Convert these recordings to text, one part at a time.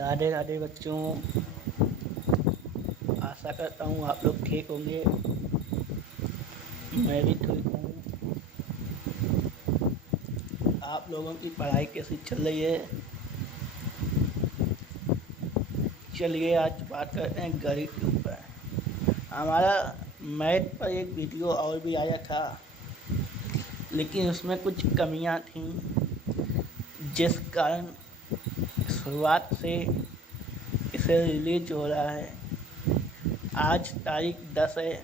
राधे राधे बच्चों। आशा करता हूँ आप लोग ठीक होंगे। मैं भी ठीक हूँ। आप लोगों की पढ़ाई कैसी चल रही है? चलिए आज बात करते हैं गणित के ऊपर। हमारा मैथ पर एक वीडियो और भी आया था, लेकिन उसमें कुछ कमियां थीं, जिस कारण शुरुआत से इसे रिलीज हो रहा है। आज तारीख 10 है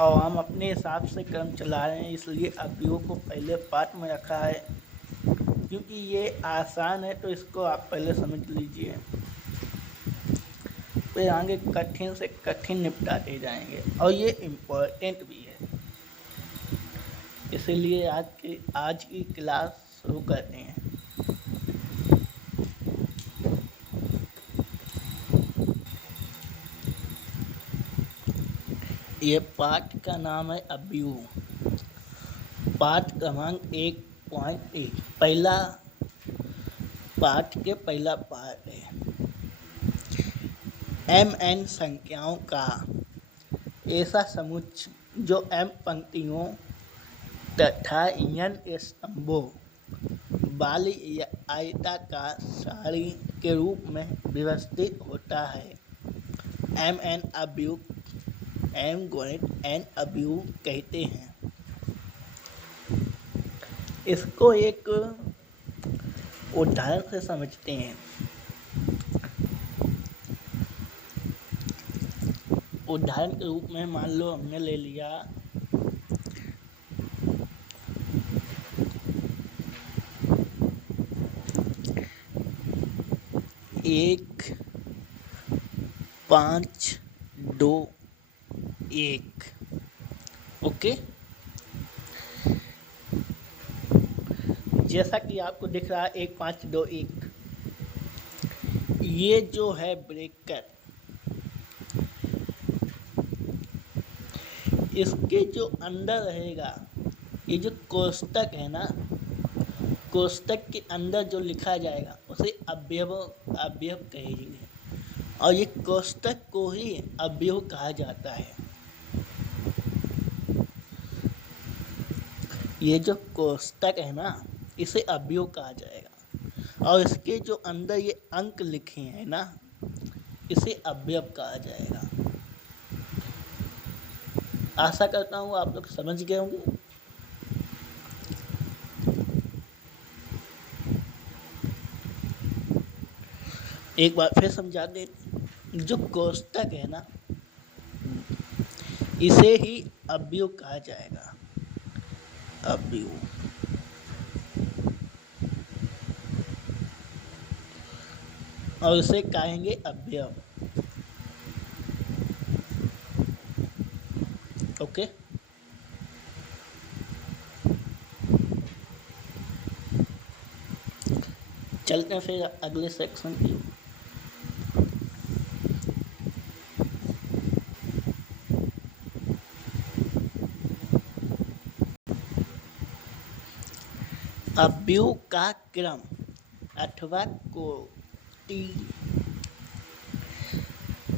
और हम अपने हिसाब से क्रम चला रहे हैं, इसलिए अवयवों को पहले पार्ट में रखा है, क्योंकि ये आसान है तो इसको आप पहले समझ लीजिए, फिर आगे कठिन से कठिन निपटाते जाएंगे और ये इम्पोर्टेंट भी है। इसीलिए आज की क्लास शुरू करते हैं। ये पाठ का नाम है अवयव। पाठ क्रमांक 1.1 पहला पाठ के पहला पाठ है। mn संख्याओं का ऐसा समुच्चय जो m पंक्तियों तथा n स्तंभों वाली आयताकार सारणी के रूप में व्यवस्थित होता है। mn अवयव m गुणित n अवयव कहते हैं। इसको एक उदाहरण से समझते हैं। उदाहरण के रूप में मान लो हमने ले लिया एक 5 2 1। ओके, जैसा कि आपको दिख रहा है 1 5 2 1, ये जो है ब्रेकर, इसके जो अंदर रहेगा, ये जो कोष्टक है ना, कोष्टक के अंदर जो लिखा जाएगा उसे अवयव कहेंगे, और ये कोष्टक को ही अवयव कहा जाता है। ये जो कोष्टक है ना, इसे अवयव कहा जाएगा, और इसके जो अंदर ये अंक लिखे हैं ना, इसे अवयव कहा जाएगा। आशा करता हूँ आप लोग समझ गए होंगे। एक बार फिर समझा दे। जो कोष्टक है ना, इसे ही अवयव कहा जाएगा। अवयव, और इसे कहेंगे अवयव। ओके, चलते हैं फिर अगले सेक्शन की। अवयव का क्रम अथवा कोटि।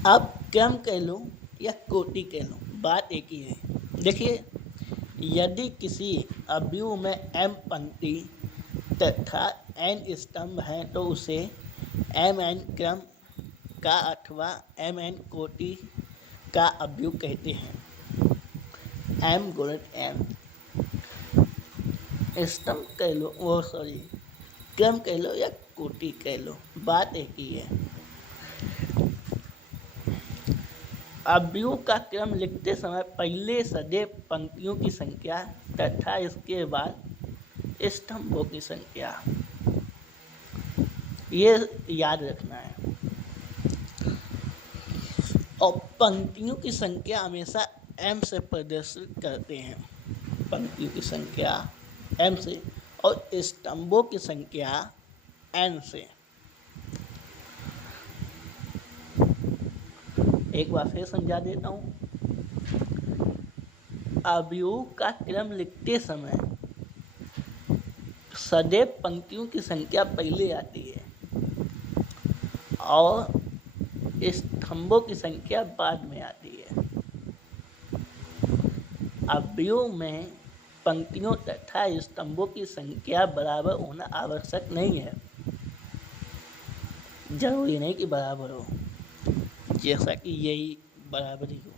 अब क्रम कह लो या कोटि कह लो, बात एक ही है। देखिए, यदि किसी अवयव में m पंक्ति तथा n स्तंभ हैं तो उसे mn क्रम का अथवा mn कोटि का अवयव कहते हैं। m गुणित n स्तंभ कह लो, क्रम कह लो या कोटि कह लो, बात एक ही है। अवयव का क्रम लिखते समय पहले सदैव पंक्तियों की संख्या तथा इसके बाद स्तंभों की संख्या, ये याद रखना है। और पंक्तियों की संख्या हमेशा m से प्रदर्शित करते हैं। पंक्तियों की संख्या m से और स्तंभों की संख्या n से। एक बार फिर समझा देता हूँ। अवयव का क्रम लिखते समय सदैव पंक्तियों की संख्या पहले आती है और स्तंभों की संख्या बाद में आती है। अवयवों में पंक्तियों तथा स्तंभों की संख्या बराबर होना आवश्यक नहीं है। जरूरी नहीं कि बराबर हो, जैसा कि यही बराबरी हो,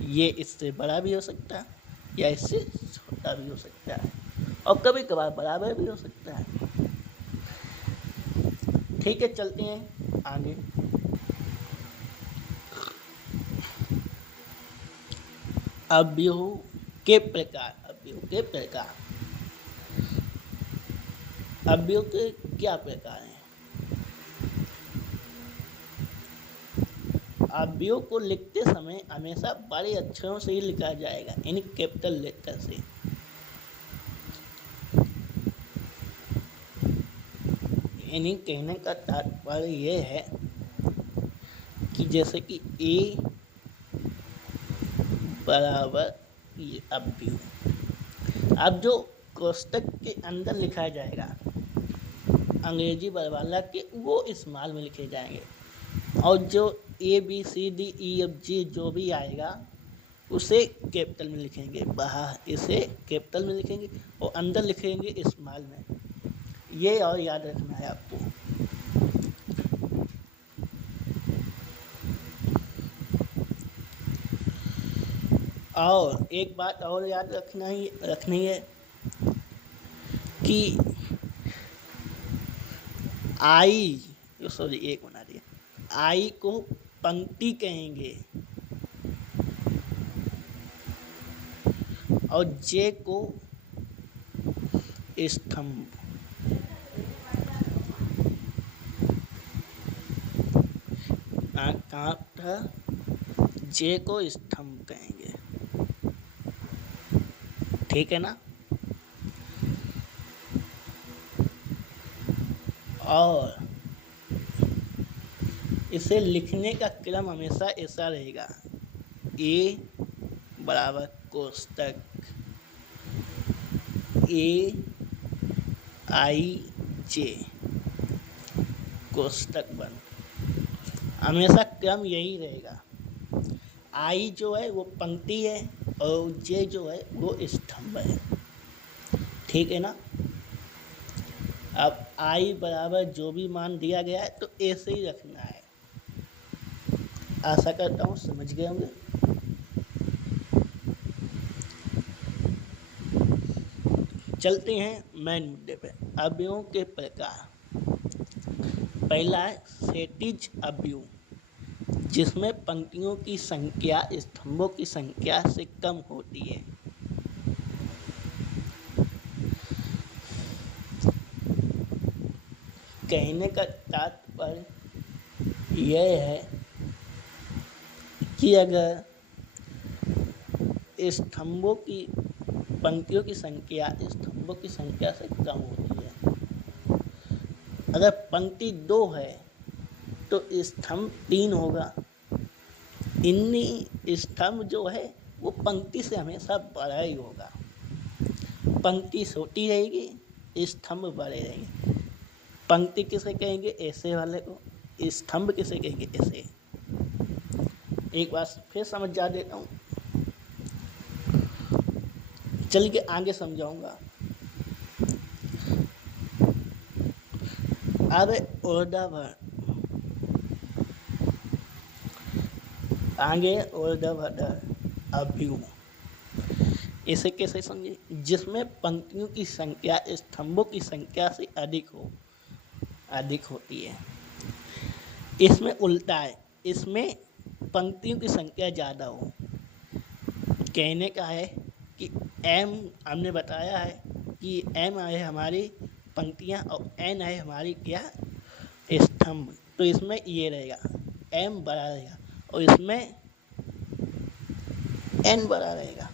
ये इससे बड़ा भी हो सकता है या इससे छोटा भी हो सकता है, और कभी कभार बराबर भी हो सकता है। ठीक है, चलते हैं आगे। अवयवों के प्रकार। अवयव के क्या प्रकार हैं? अवयव को लिखते समय हमेशा बड़े अक्षरों से ही लिखा जाएगा, यानी कैपिटल लेटर से। यानी कहने का तात्पर्य यह है कि जैसे कि ए बराबर ये अवयव। अब जो कोष्टक के अंदर लिखा जाएगा अंग्रेजी वर्णमाला के, वो स्मॉल में लिखे जाएंगे, और जो ABCDEFG जो भी आएगा उसे कैपिटल में लिखेंगे, बाहर इसे कैपिटल में लिखेंगे और अंदर लिखेंगे स्मॉल में। ये और याद रखना है आपको। और एक बात और याद रखनी है कि आई को पंक्ति कहेंगे और जे को स्तंभ। कहाँ था? जे को स्तंभ कहेंगे, ठीक है ना। और इसे लिखने का क्रम हमेशा ऐसा रहेगा, ए बराबर कोष्टक AIJ कोष्टक बंद, हमेशा क्रम यही रहेगा। आई जो है वो पंक्ति है और जे जो है वो स्तंभ है, ठीक है ना। अब आई बराबर जो भी मान दिया गया है तो ऐसे ही रखना है। आशा करता हूँ समझ गए होंगे। चलते हैं मेन मुद्दे पे, अवयवों के प्रकार। पहला है क्षैतिज अवयव, जिसमें पंक्तियों की संख्या स्तंभों की संख्या से कम होती है। कहने का तात्पर्य यह है कि अगर स्तंभों की पंक्तियों की संख्या स्तंभों की संख्या से कम होती है, अगर पंक्ति 2 है तो स्तंभ 3 होगा। इन्हीं स्तंभ जो है वो पंक्ति से हमेशा बड़ा ही होगा। पंक्ति छोटी रहेगी, स्तंभ बड़े रहेंगे। पंक्ति किसे कहेंगे? ऐसे वाले को। स्तंभ किसे कहेंगे? ऐसे। एक बार फिर समझ जा देता हूँ, चलिए आगे समझाऊंगा। अब ऊर्ध्वाधर, आगे ऊर्ध्वाधर अवयव, इसे कैसे समझे? जिसमें पंक्तियों की संख्या स्तंभों की संख्या से अधिक होती है। इसमें उल्टा है, इसमें पंक्तियों की संख्या ज़्यादा हो। कहने का है कि m हमने बताया है कि m है हमारी पंक्तियाँ और n है हमारी क्या? स्तंभ। तो इसमें ये रहेगा, m बड़ा रहेगा और इसमें n बड़ा रहेगा।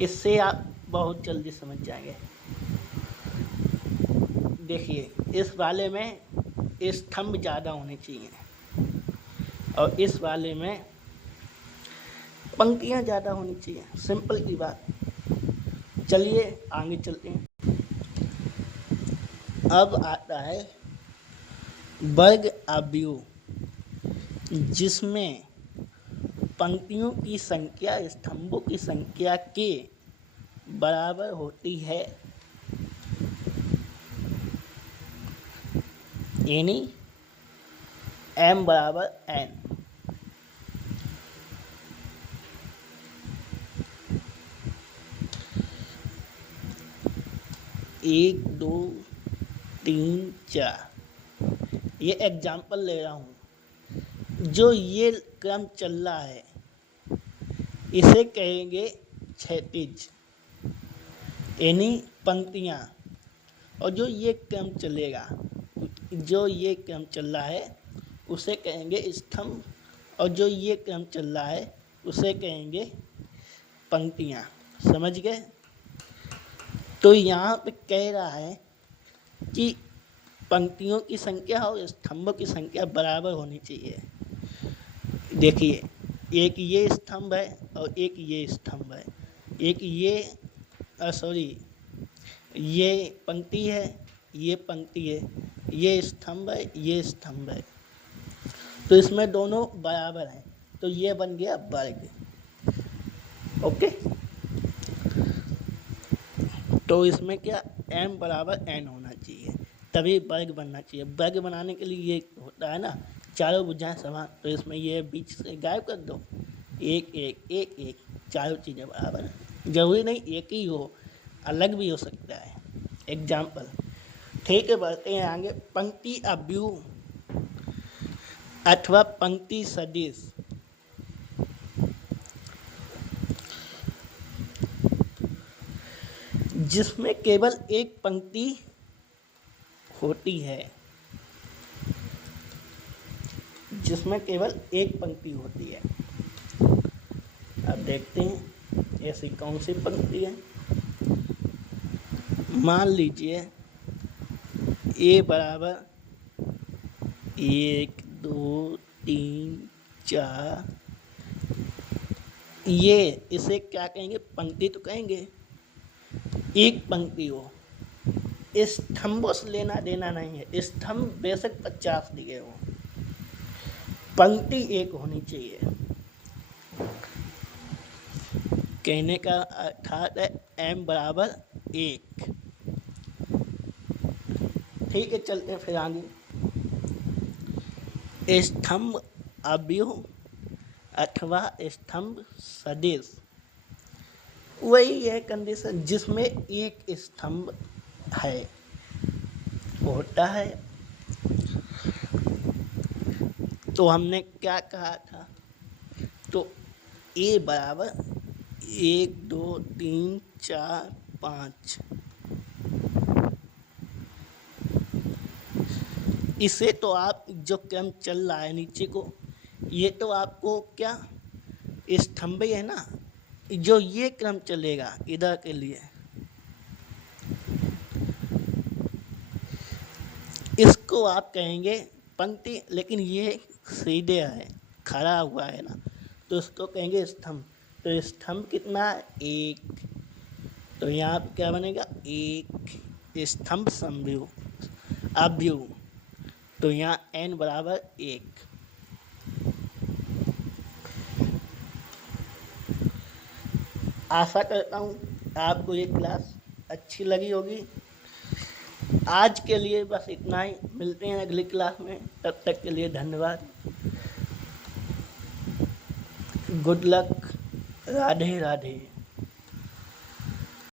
इससे आप बहुत जल्दी समझ जाएंगे। देखिए, इस वाले में स्तंभ ज़्यादा होने चाहिए और इस वाले में पंक्तियाँ ज़्यादा होनी चाहिए। सिंपल की बात। चलिए आगे चलते हैं। अब आता है वर्ग अवयव जिसमें पंक्तियों की संख्या स्तंभों की संख्या के बराबर होती है, यानी m बराबर n। एक, दो, तीन, चार, ये एग्जाम्पल ले रहा हूँ। जो ये क्रम चल रहा है इसे कहेंगे क्षैतिज, यानी पंक्तियाँ। और जो ये क्रम चलेगा, जो ये क्रम चल रहा है उसे कहेंगे स्तंभ, और जो ये क्रम चल रहा है उसे कहेंगे पंक्तियाँ। समझ गए? तो यहाँ पे कह रहा है कि पंक्तियों की संख्या और स्तंभों की संख्या बराबर होनी चाहिए। देखिए, एक ये स्तंभ है और एक ये स्तंभ है, एक ये ये पंक्ति है, ये पंक्ति है, ये स्तंभ है, ये स्तंभ है। तो इसमें दोनों बराबर हैं, तो ये बन गया वर्ग। ओके, तो इसमें क्या m बराबर n होना चाहिए, तभी वर्ग बनना चाहिए। वर्ग बनाने के लिए ये होता है ना, चारों भुजाएं समान, तो इसमें ये बीच से गायब कर दो, एक एक एक एक, चारों चीज़ें बराबर हैं। जरूरी नहीं एक ही हो, अलग भी हो सकता है। एग्जाम्पल, ठीक है, बढ़ते हैं आगे। पंक्ति अवयव अथवा पंक्ति सदिश जिसमें केवल एक पंक्ति होती है, जिसमें केवल एक पंक्ति होती है। अब देखते हैं ऐसी कौन सी पंक्ति है। मान लीजिए ए बराबर 1, 2, 3, 4, ये इसे क्या कहेंगे? पंक्ति तो कहेंगे। एक पंक्ति हो, स्तंभों से लेना देना नहीं है। स्तंभ बेशक 50 दिए हो, पंक्ति एक होनी चाहिए। कहने का अर्थात है m बराबर 1। ठीक है, चलते हैं फिर आगे। स्तंभ अवयव अथवा स्तंभ सदिश वही है कंडीशन जिसमें एक स्तंभ है, होता है। तो हमने क्या कहा था? तो ए बराबर 1, 2, 3, 4, 5, इसे तो आप जो क्रम चल रहा है नीचे को, ये तो आपको क्या स्तंभ है ना, जो ये क्रम चलेगा इधर के लिए, इसको आप कहेंगे पंक्ति। लेकिन ये सीधे है, खड़ा हुआ है ना, तो इसको कहेंगे स्तंभ। तो स्तंभ कितना है? 1। तो यहाँ पे क्या बनेगा? एक स्तंभ समव्यू अवयव। तो यहाँ n बराबर 1। आशा करता हूँ आपको ये क्लास अच्छी लगी होगी। आज के लिए बस इतना ही, मिलते हैं अगली क्लास में। तब तक के लिए धन्यवाद। Good luck. राधे राधे।